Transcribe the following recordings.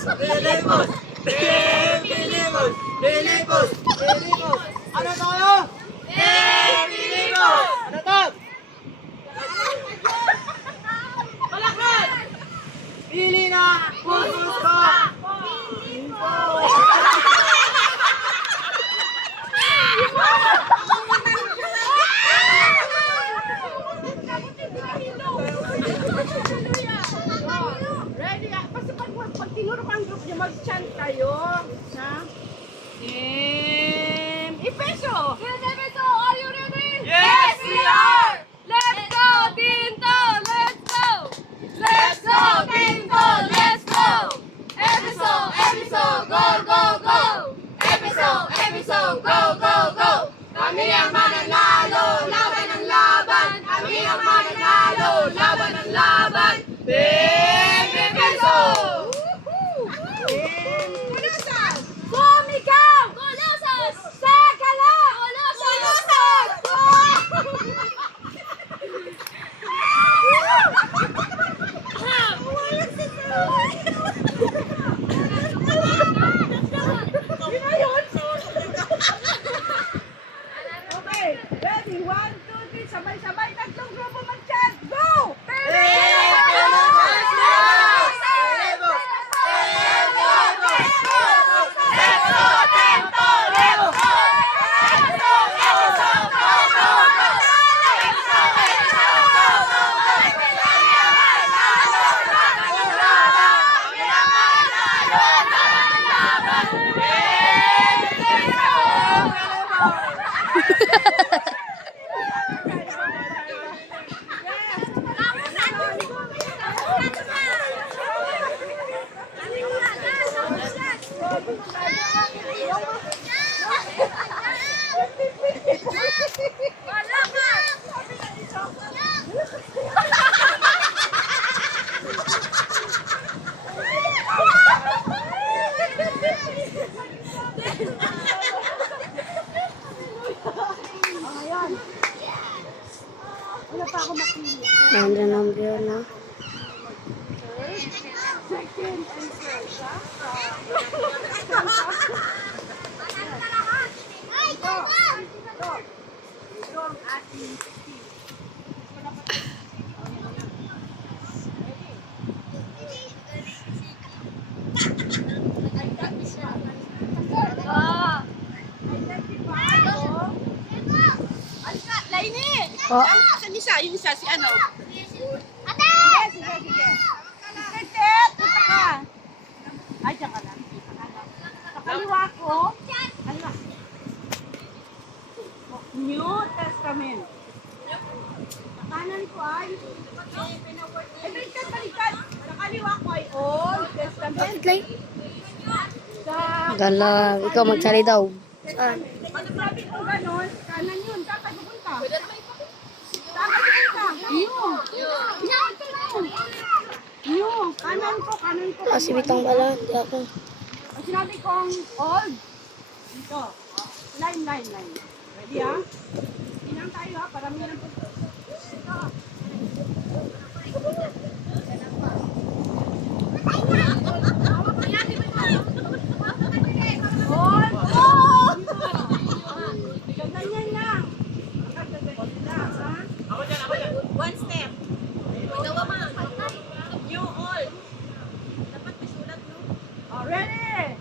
Pilipos! Pilipos! Pilipos! Pilipos! Ano tayo? Pilipos! Ano to? Palakad! Pili na! Pusus ka! Ready? Basta pag tinuro pa ang group niyo, mag-chant kayo. Na? Ipeso! Ipeso! Are you ready? Yes, we are! Let's go, Tinto! Let's go! Let's go, Tinto! Let's go! Episo! Episo! Go, go, go! Episo! Episo! Go, go, go! Kami ang mananalo! Laban ang laban! Kami ang mananalo! Laban ang laban! Team Episo! Kulusas! Bumikaw! Kulusas! Sakala! Kulusas! Okay, ready? 1, 2, 3, sabay-sabay, tatlong grupo mag-chant. Go! Nandun ang view na. Oh. Saan isa? Yung isa, si ano? Ate! Sige, sige. Tet, punta ka. Ay, diyan ka lang. Sa kaliwa ko. Kaliwa. New Testament. Sa kanan ko ay baliktad. Sa kaliwa ko ay Old Testament. Sa Dala, ikaw magsali daw. pag sabi ko ganon, kanan yun. Kakay pupunta. Kakay pupunta. Yung. Kanan ko. Ah, si Bitang pala. Hindi ako. Pag sinabi kong old, dito. Line. Ready ha? Inang tayo ha, paramihan ang punto. Ito. Old! Oh! Ganyan lang. Ganyan lang ha? One step. Gawa ma. New old. Dapat may sulat no? Oh, ready?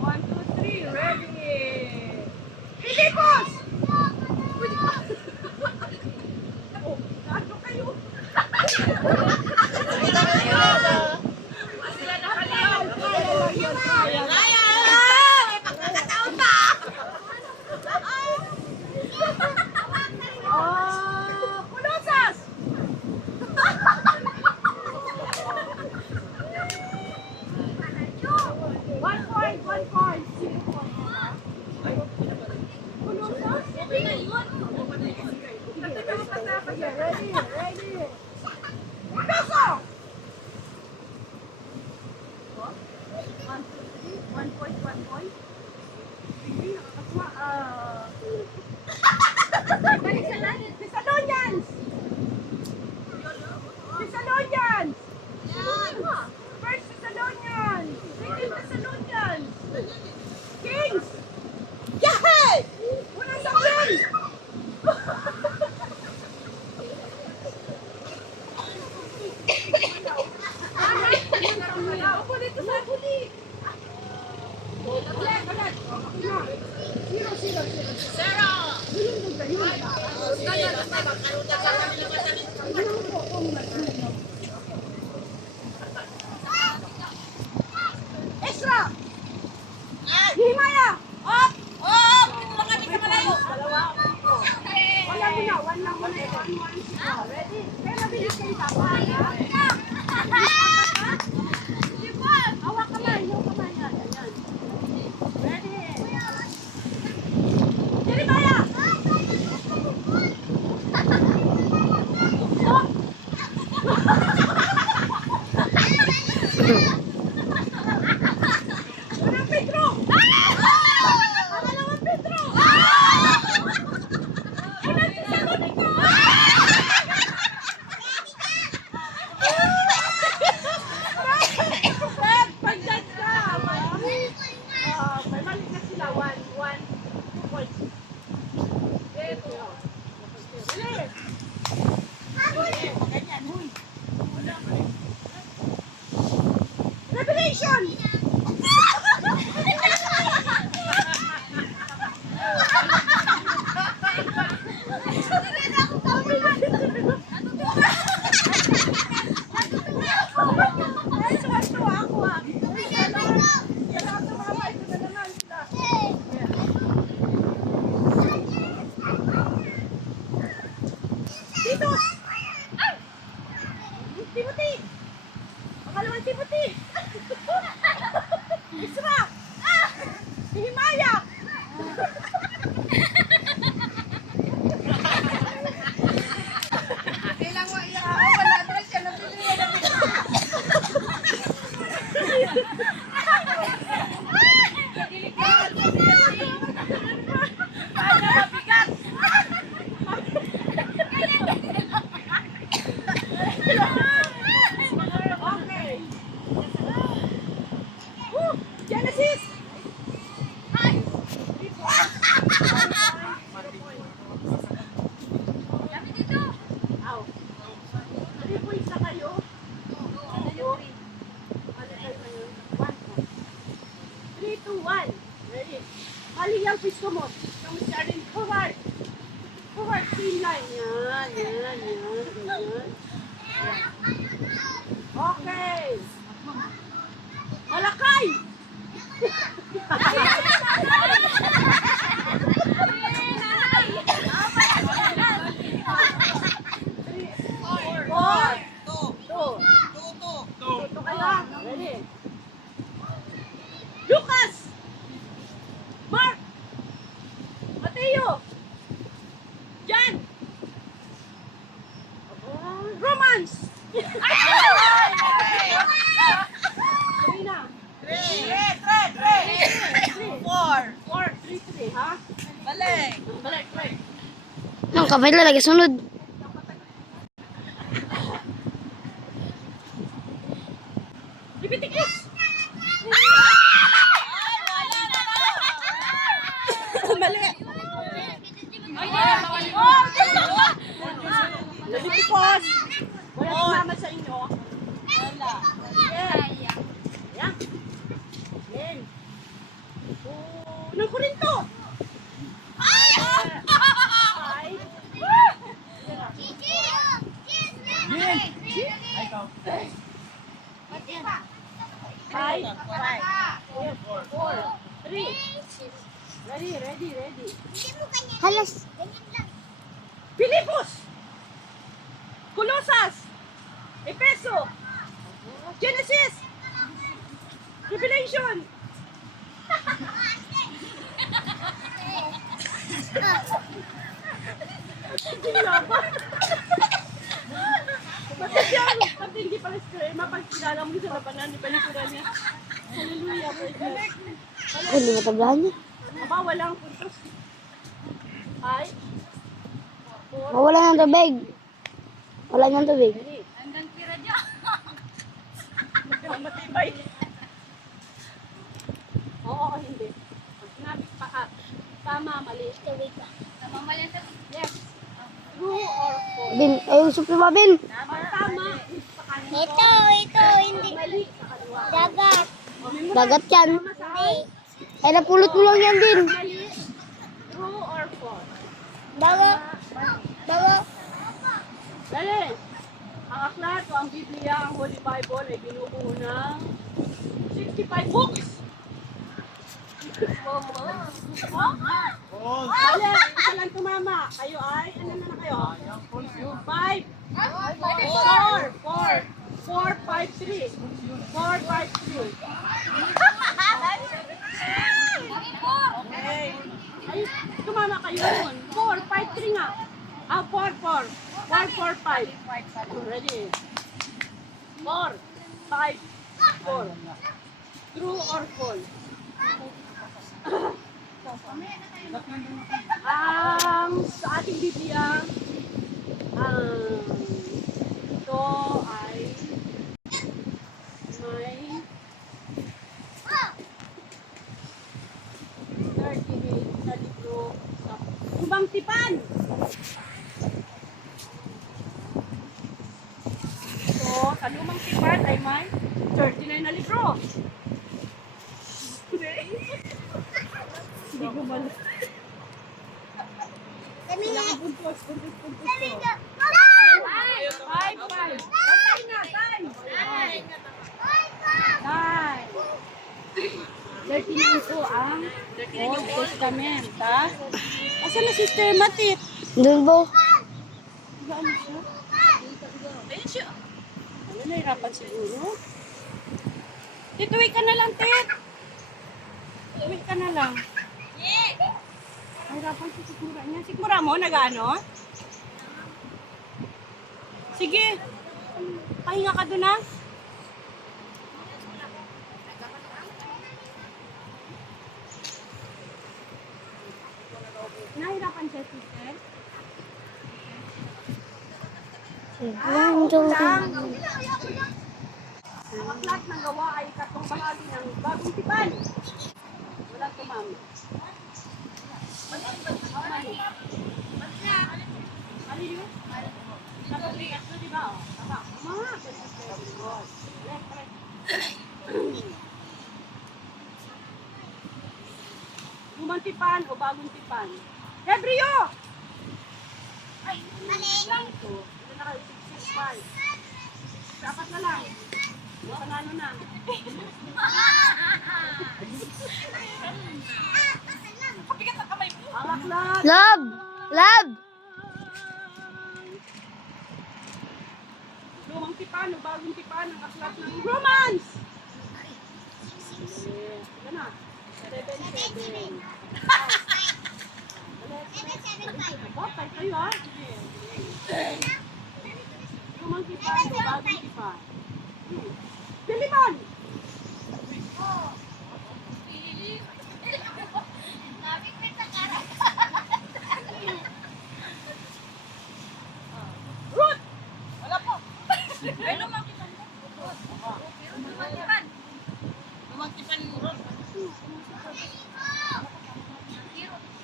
1, 2, 3, ready! Pilipos! Oh, ano kayo? Sila nakaliyaw. Kaya! May pagkakataon pa! Oh, Kulusas! 1 point. Kulusas? Ready. Peso! 1, 2, 3. 1 point. Hindi, nakakasma. Balik sa langit. Thessalonians! First Thessalonians! Second Thessalonians! Kings! Yay! Unang sakyan! Ako dito sa huli! Extra! Himaya! Up! Up! Dalawa. Wala mo na. One lang muna. One. Ready? Kaya mabilis kayo tapos. Hawak kamay. Hawak kamay. Yan. Ready? Jeremiah! Unang Pedro! Pangalawang Pedro! Unang Thessalonica! Fred, pag-judge ka! May mali na sila. 2 points. Ito. Bilis! Revelation! Tuwa ako ah. Titus! Ay! Timothy! Pangalawang Timothy! Isra! Himaya! Okay. Genesis! Ow. 3 points na kayo. Ano kayo ngayon? 1 point. 3, 2, 1. Ready? Mali ang pisto mo. Yung sharing forward. Forward, team line. Yan. Ganyan. Okay. Malakay! Four. Two kayo. Ready? Lucas! Mark! Mateo! Jan! Romans! Three na. Four. 3, ha? Balik, right. Nang kamay lang lagi sunod. Leviticus! Mali. Leviticus! Wala sumama sa inyo. Wala. Yan. Yan. Unang Korinto! Five. 4. 3. Ready. Halas. Filipos! Colossus! Efeso! Genesis! Revelation! Pag hindi pala siya, mapagkilala mo sa labanan ni Palikura niya. Hallelujah, praise God. Ay, hindi matablahan niya. Aba, walang puntos. Ay. Mawala ng tubig. Wala niyang tubig. Matibay. Tama, mali. Tama, mali. Yes. True or false? Bin, ayun si Prima Bin. Pag tama, Ito, hindi. mali sa kaliwa. Dagat. O, memorize. Dagat yan. Tama saan? Ay, napulot mo lang yan din. Mali. True or false? Dagat. Dagat. Dali. Ang aklat o ang Biblia, ang Holy Bible ay binubuo ng 65 books. False. Dali, isa lang tumama. Kayo ay, ano na kayo? 5. 4, 5, 3. 4, 5, 3. Okay. Ay, tumama kayo nun. 4, 5, 3 nga. 4, 4. 4, 4, 5. Ready? 4, 5, 4. True or false? Sa ating Biblia, ito ay may 38 na libro sa Lumang Tipan. So, sa Lumang Tipan ay may 39 na libro. Hindi ko mal... Buntos. 5. Patay na, time! 39 po ang Old Testament, ha? Asan na Sister Matit? Doon po. Ano siya? Ano, nahirapan siguro? Tituwi ka na lang, Tit. Tituwi ka na lang. Nahirapan si Sikmura niya. Sikmura mo, nag-ano? Sige. Pahinga ka doon, ha? Nahirapan siya, Sister. Ang aklat ng gawa ay ikatlong bahagi ng bagong tipan. Walang tumama. Mali yun? Sabi ko, di ba? Tama. Tama. Left, right. Lumang tipan o bagong tipan? Hebreo! Ay, lang ito. Ito na kayo, 665. Dapat na lang. Panalo na. Ang aklat. Love! Love! Lumang tipan o bagong tipan ang aklat ng Romans. Yan na. 7-7. Botay kayo ha. Lumang tipan o bagong tipan. Piliman! Ruth! Wala po. Ay, lumang tipan. Lumang tipan, Ruth.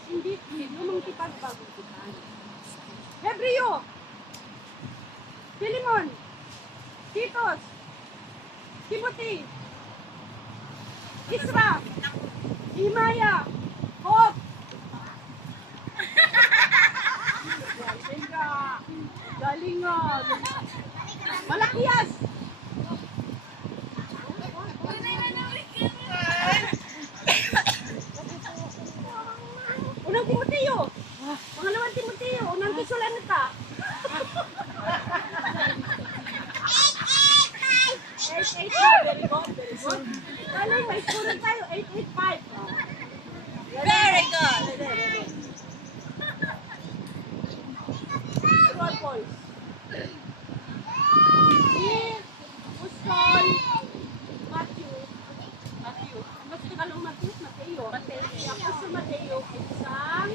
Hindi, lumang tipan, bagong tipan. Hebreo! Pilimon! Titos! Timothy! Isra! Himaya! Hope! Galing nga! Malakias! Unang Timoteo! Pangalawang Timoteo! Unang Tisulan ka! 885. Very good, very good. Galing, may student tayo. 885. Very good. True or false? Si Apostol Matthew. Mas tagalong Matthew? Mateo. Si Apostol Mateo ay isang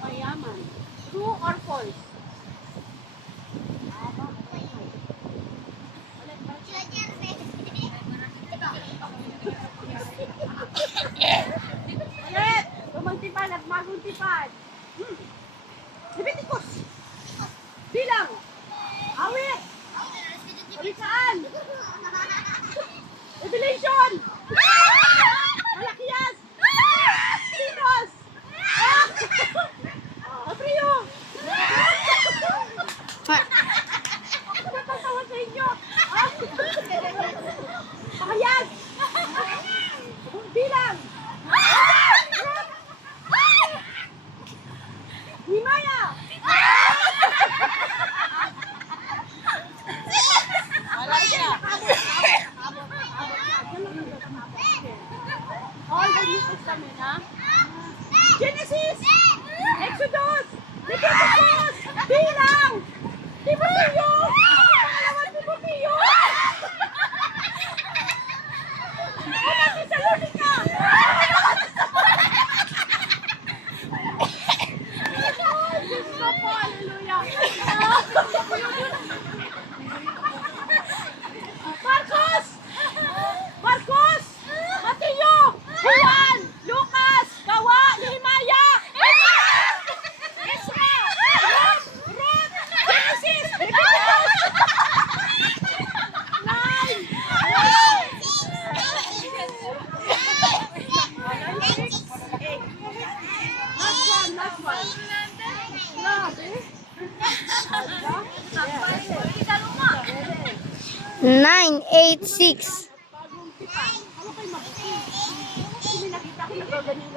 mayaman. True or false? 25. Leviticus. Bilang. Awit. Awit saan? Revelation. Malakias. Titos. Aprio. Nakatawa sa inyo. Pakayag. Bilang. Himaya. All the New Testament, ha? Genesis, Exodus, Leviticus, Bilang, Timoteo, Pangalawang Timoteo, Unang Tesalonica. Oh, Diyos ko po, hallelujah. Marcos! Marcos! Mateo! Juan! Lucas! Gawa! Nehemiah! Ezra! Ruth! Genesis! Leviticus! 9! Last one. Grabe. 986. Bagong kita. Ano kayo mabuti? Kasi may nakita ko nagaganyan.